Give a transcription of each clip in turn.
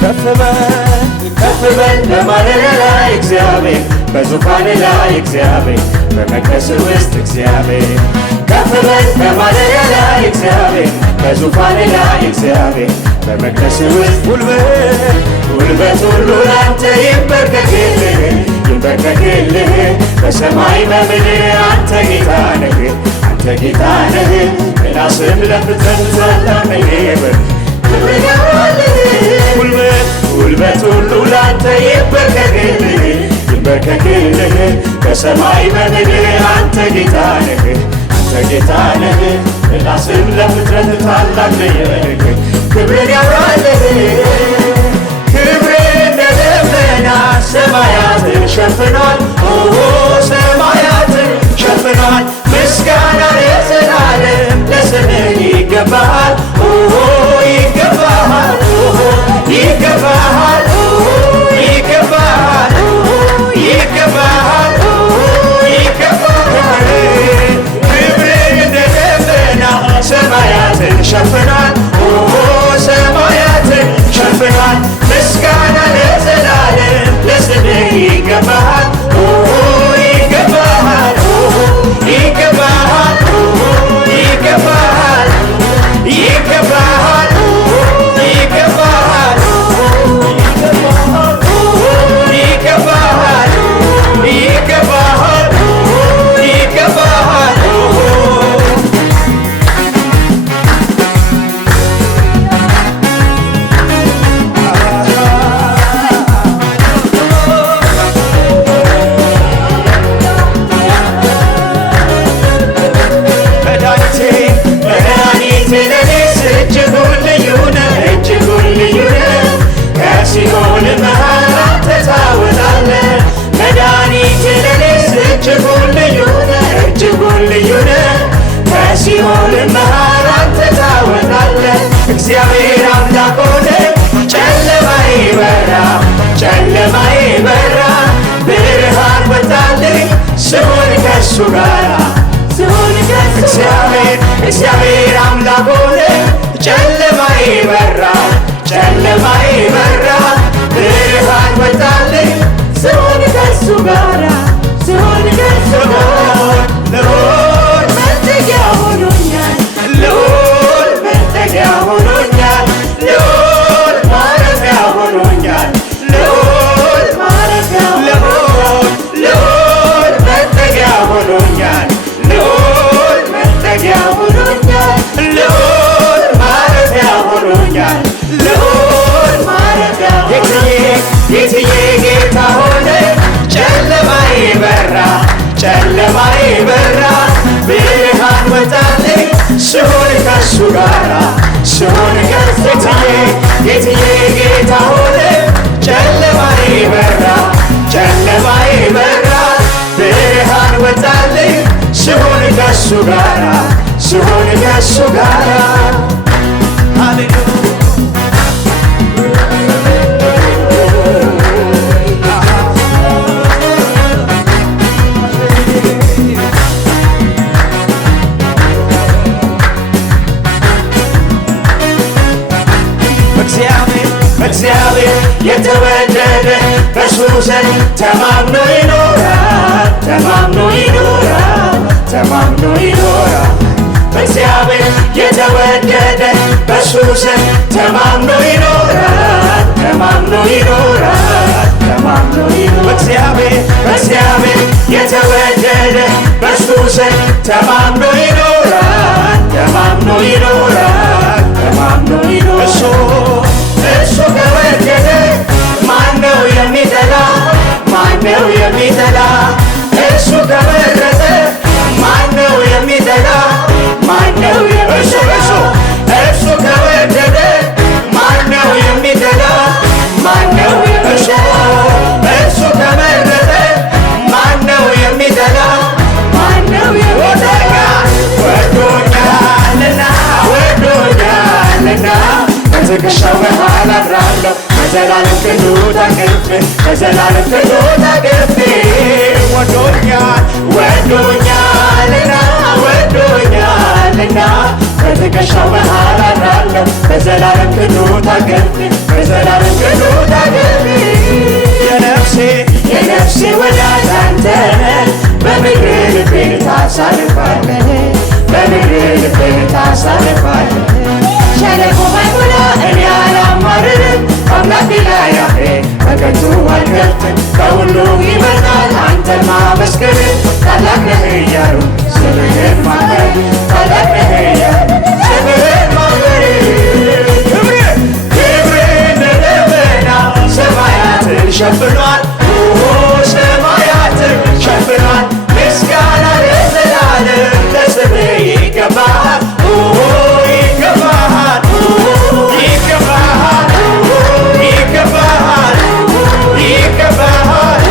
ከፍ በል በማደሪያ ላይ እግዚአብሔር በዙፋን ላይ እግዚአብሔር በመቅደስ ውስጥ እግዚአብሔር ከፍ በል በማደሪያ ላይ እግዚአብሔር በዙፋን ላይ እግዚአብሔር በመቅደስ ውስጥ ጉልበት ሁሉ ላንተ ይንበርከክልህ ይንበርከክልህ በሰማይ በምድር አንተ ጌታ ነህ አንተ ጌታ ነህ ራስህን ለፍጥረት ታላቅ ጉልበት ሁሉ ላንተ ይንበርከክልህ ይንበርከክልህ በሰማይ በምድር አንተ ጌታ ነህ አንተ ጌታ ነህ ራስህን ለፍጥረት ታላቅ ነህ ክብርን ያውራልህ ክብር እንደ ደመና ሰማያትን ሸፍኗል ሰማያትን ሸፍኗል ምስጋና ለዘላለም ለስምህ ይገባሃል ይገባሃል ይገባሃል ይገባሃል ይገባሃል ይገባሃል ክብር እንደ ደመና ሰማያትን ሸፍኗል ሰማያትን ሸፍኗል ምስጋና ለዘላለም ለስምህ ይገባሃል ይገባሃል ይገባሃል ይገባሃል ይገባሃል ይገባሃል ይገባሃል ይገባሃል ይገባሃል ከሲኦል መሃል አንተ ታወጣለህ መድኃኒቴ ለኔስ እጅጉን ልዩ ነህ እጅጉን ልዩ ነህ ከሲኦል መሃል አንተ ታወጣለህ እግዚአብሔር አምላክ ሆነ ጨለማዬ በራ ጨለማዬ በራ ብርሃን ወጣልኝ ስሆን ከሱ ጋራ ስሆን ከሱ እግዚአብሔር አምላክ ሆነ ጨለማዬ በራ ጨለማዬ በራ ብርሃን ወጣልኝ ስሆን ከሱ ጋራ ስሆን ከሱ ጋራ ልዑል መጠጊያ ሆኖኛል ልዑል መጠጊያ ሆኖኛል ልዑል ማረፊያ ሆኖኛል ልዑል ማረፊያ ልዑል መጠጊያ ሆኖኛል ልዑል መጠጊያ ሆኖኛል ልዑል ማረፊያ ሆኖኛል ልዑል ማረፊያ ጌትዬ ጌታ ሆነ ጨለማዬ በራ ጨለማዬ በራ ብርሃን ወጣልኝ ስሆን ከሱ ጋራ ስሆን ከሱ ጌትዬ ጌታ ሆነ ጨለማዬ በራ ጨለማዬ በራ ብርሃን ወጣልኝ ስሆን ከሱ ጋራ ስሆን ከሱ ጋራ ሃሌሉያ እግዚአብሔር የተወደደ በሱ ዘንድ ተማምኖ ይኖራል ተማምኖ ይኖራል ተማምኖ ይኖራል እግዚአብሔር የተወደደ በሱ ዘንድ ተማምኖ ይኖራል ተማምኖ ይኖራል ተማምኖ ይኖራል እግዚአብሔር የተወደደ በሱ ዘንድ ተማምኖ ይኖራል ተማምኖ ይኖራል ተማምኖ ይኖራል እሱ ከወደደ ማነው የሚጠላ ማነው የሚጠላ እሱ ከመረጠ ማነው የሚጠላ ማነው የሚጠላ እሱ ከወደደ ማነው የሚጠላ ማነው የሚጠላ እሱ ከመረጠ ማነው የሚጠላ ማነው የሚጠላ ወዶኛልና ወዶኛልና በትከሻው መሃል አድራለሁ በዘላለም ክንዱ ታቅፌ በዘላለም ክንዱ ታቅፌ ወዶኛል ወዶኛልና ወዶኛልና በትከሻው መሃል አድራለሁ በዘላለም ክንዱ ታቅፌ በዘላለም ክንዱ አሳርፋለሁ። ሸለቆ ባይሞላ እኔ አላማርርም። አምላኬ ላይ አፌ በከንቱ አልከፍትም። ከሁሉ ይበልጣል አንተን ማመስገን። ታላቅ ነህ እያሉ ስምህን ማክበር፣ ታላቅ ነህ እያሉ ስምህን ማክበር። ክብርህ እንደ ደመና ሰማያትን ሸፍኗል። ሰማያትን ሸፍኗል። ምስጋና ለዘላለም ለስምህ ይገባሃል። ይገባሃል፣ ይገባሃል፣ ይገባሃል፣ ይገባሃል።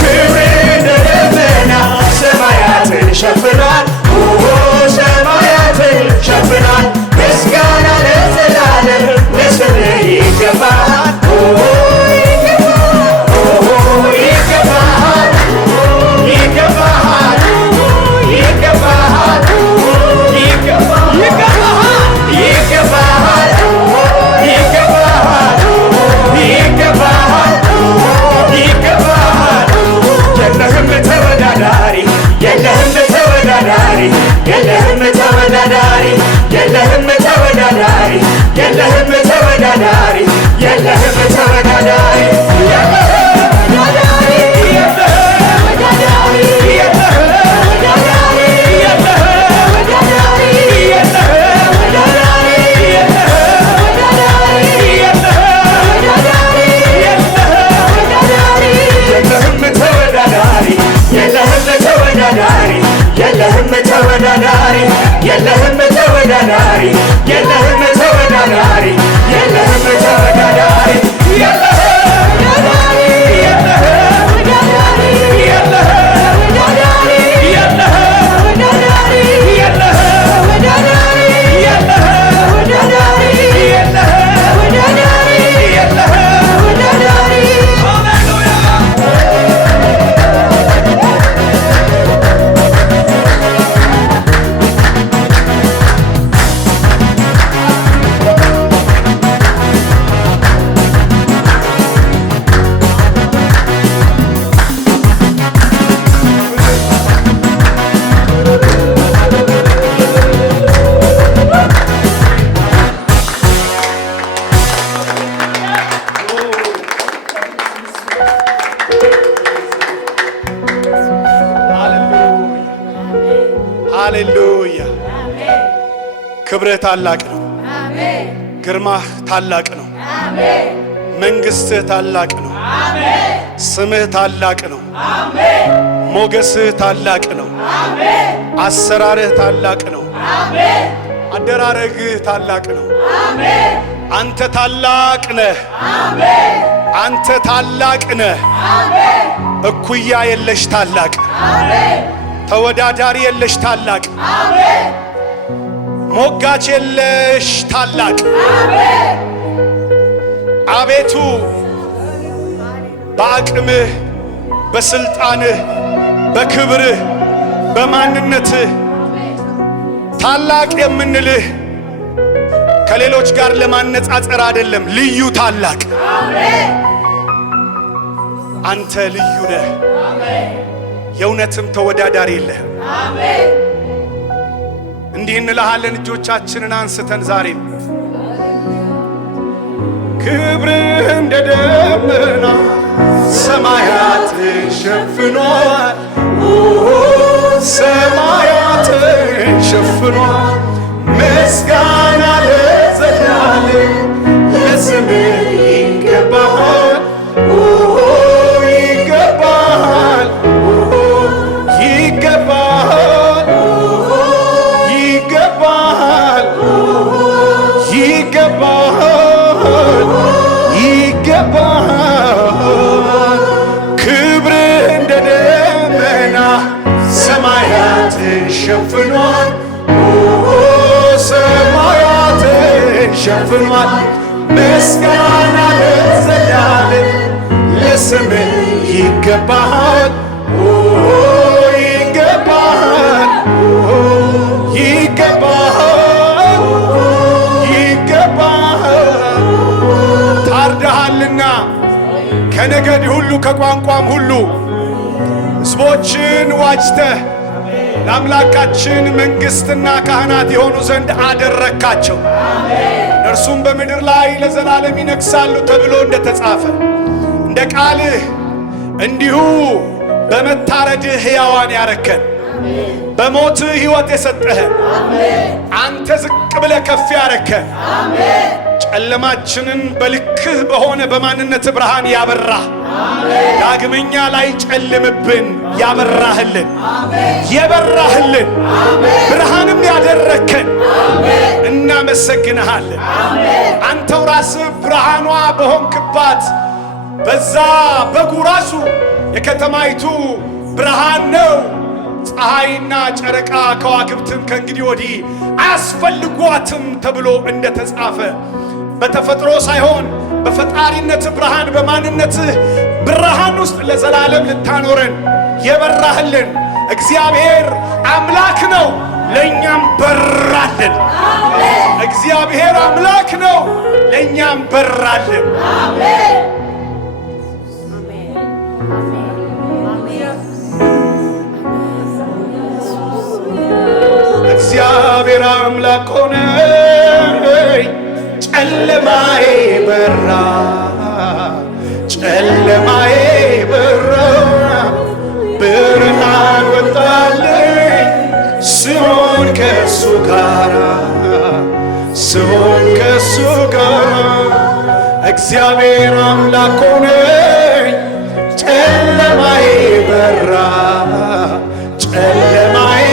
ክብርህ እንደ ደመና ሰማያትን ሸፍኗል። ሰማያትን ሸፍኗል። ምስጋና ለዘላለም ለስምህ ይገባሃል። የለህም ተወዳዳሪ፣ የለህም ተወዳዳሪ፣ የለህም ተወዳዳሪ፣ የለህም ተወዳዳሪ፣ የለህም ተወዳዳሪ፣ የለህም ተወዳዳሪ፣ የለህም ተወዳዳሪ፣ የለህም ተወዳዳሪ፣ የለህም ተወዳዳሪ፣ ሃሌሉያ። ክብርህ ታላቅ ነው። ግርማህ ታላቅ ነው። መንግሥትህ ታላቅ ነው። ስምህ ታላቅ ነው። ሞገስህ ታላቅ ነው። አሰራርህ ታላቅ ነው። አደራረግህ ታላቅ ነው። አንተ ታላቅ ነህ። አንተ ታላቅ ነህ። እኩያ የለሽ ታላቅ፣ ተወዳዳሪ የለሽ ታላቅ፣ ሞጋች የለሽ ታላቅ። አቤቱ በአቅምህ፣ በስልጣንህ፣ በክብርህ፣ በማንነትህ ታላቅ የምንልህ ከሌሎች ጋር ለማነጻጸር አይደለም፣ ልዩ ታላቅ አንተ ልዩ ነህ። የእውነትም ተወዳዳሪ የለህ። እንዲህ እንልሃለን እጆቻችንን አንስተን ዛሬም ክብርህ እንደ ደመና ሰማያትን ሸፍኗል። ሰማያትን ሸፍኗል። ምስጋና ለዘላለም ለስምህ ይገባሃል። ይገባሃል፣ ይገባሃል፣ ይገባሃል፣ ይገባሃል፣ ይገባሃል። ክብርህ እንደ ደመና ሰማያትን ሸፍኗል። ሰማያትን ሸፍኗል። ምስጋና ለዘላለም ለስምህ ይገባሃል። ይገባሃል፣ ይገባሃል፣ ይገባሃል። ታርደሃልና ከነገድ ሁሉ ከቋንቋም ሁሉ ሕዝቦችን ዋጅተህ ለአምላካችን መንግሥትና ካህናት የሆኑ ዘንድ አደረካቸው። እነርሱም በምድር ላይ ለዘላለም ይነግሣሉ ተብሎ እንደተጻፈ እንደ ቃልህ እንዲሁ በመታረድህ ሕያዋን ያረከን፣ በሞትህ ሕይወት የሰጠህን፣ አንተ ዝቅ ብለህ ከፍ ያረከን፣ ጨለማችንን በልክህ በሆነ በማንነትህ ብርሃን ያበራህ፣ ዳግመኛ ላይ ጨልምብን ያበራህልን፣ የበራህልን ብርሃንም ያደረከን እናመሰግንሃለን። አንተው ራስህ ብርሃኗ በሆንክባት በዛ በጉ ራሱ የከተማይቱ ብርሃን ነው። ፀሐይና ጨረቃ ከዋክብትም ከእንግዲህ ወዲህ አያስፈልጓትም ተብሎ እንደተጻፈ በተፈጥሮ ሳይሆን በፈጣሪነት ብርሃን በማንነትህ ብርሃን ውስጥ ለዘላለም ልታኖረን የበራህልን እግዚአብሔር አምላክ ነው። ለእኛም በራልን። እግዚአብሔር አምላክ ነው። ለእኛም በራልን። እግዚአብሔር አምላክ ሆነ፣ ጨለማዬ በራ፣ ጨለማዬ በራ፣ ብርሃን ወጣልኝ ስሆን ከሱ ጋራ፣ ስሆን ከሱ ጋራ። እግዚአብሔር አምላክ ሆነ፣ ጨለማዬ በራ፣ ጨለማዬ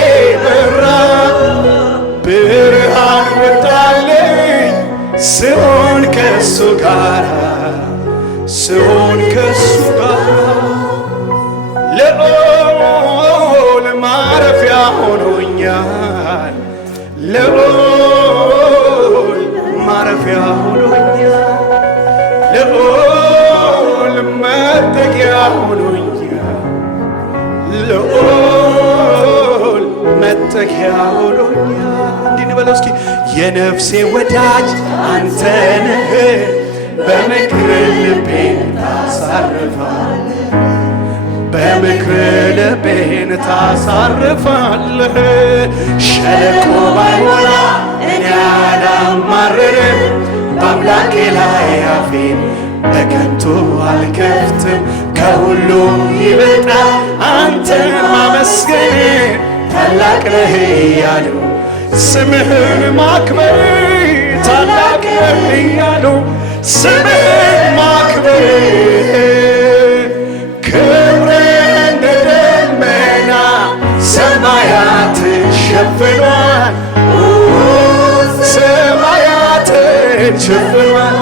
በራ፣ ብርሃን ወጣልኝ ስሆን ከሱ ጋራ፣ ስሆን ከሱ ጋራ። ልዑል ማረፊያ ሆኖኛል፣ ልዑል ማረፊያ ሆኖኛል፣ ልዑል መጠጊያ ሆኖኛል፣ ልዑል መጠጊያ ሆኖኛል። እንዲህ እንበለው እስኪ። የነፍሴ ወዳጅ አንተ ነህ፣ በምክር ልቤን ታሳርፋለህ፣ በምክር ልቤን ታሳርፋለህ። ሸለቆ ባይሞላ እኔ አላማርርም፣ በአምላኬ ላይ አፌን በከንቱ አልከፍትም። ከሁሉ ይበልጣል አንተን ማመስገን፣ ታላቅ ነህ እያሉ ስምህን ማክበር፣ ታላቅ ነህ እያሉ ስምህን ማክበር። ክብርህ እንደ ደመና ሰማያትን ሸፍኗል፣ ሰማያትን ሸፍኗል።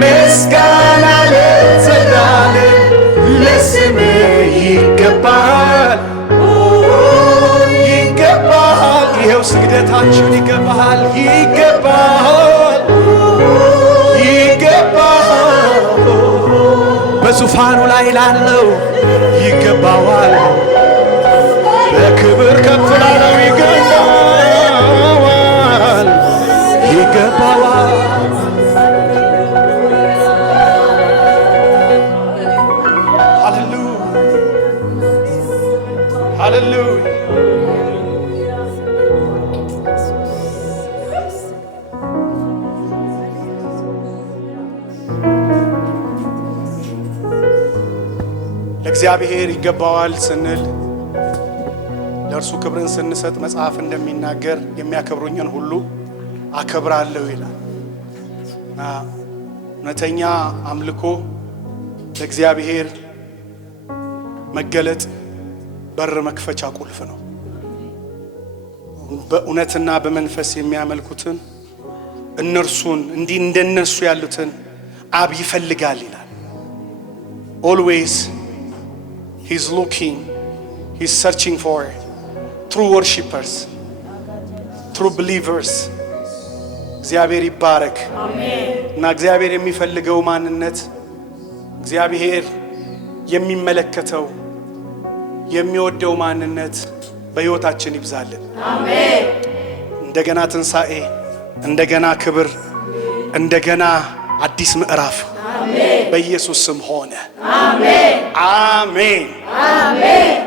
ምስጋና ለዘላለም ለስምህ ይገባል፣ ይገባል። ይኸው ስግደታችን ይገባል፣ ይገባል፣ ይገባል። በዙፋኑ ላይ ላለው ይገባዋል፣ በክብር ከፍ ላለው ይገባዋል፣ ይገባዋል። ሃሌሉያ። ለእግዚአብሔር ይገባዋል ስንል ለእርሱ ክብርን ስንሰጥ መጽሐፍ እንደሚናገር የሚያከብሩኝን ሁሉ አከብራለሁ ይላል እና እውነተኛ አምልኮ ለእግዚአብሔር መገለጥ በር መክፈቻ ቁልፍ ነው። በእውነትና በመንፈስ የሚያመልኩትን እነርሱን እንዲህ እንደነሱ ያሉትን አብ ይፈልጋል ይላል። always he's looking, he's searching for true worshipers, true believers. እግዚአብሔር ይባረክ። አሜን። እና እግዚአብሔር የሚፈልገው ማንነት፣ እግዚአብሔር የሚመለከተው የሚወደው ማንነት በሕይወታችን ይብዛልን። አሜን። እንደገና ትንሣኤ፣ እንደገና ክብር፣ እንደገና አዲስ ምዕራፍ በኢየሱስ ስም ሆነ። አሜን፣ አሜን፣ አሜን።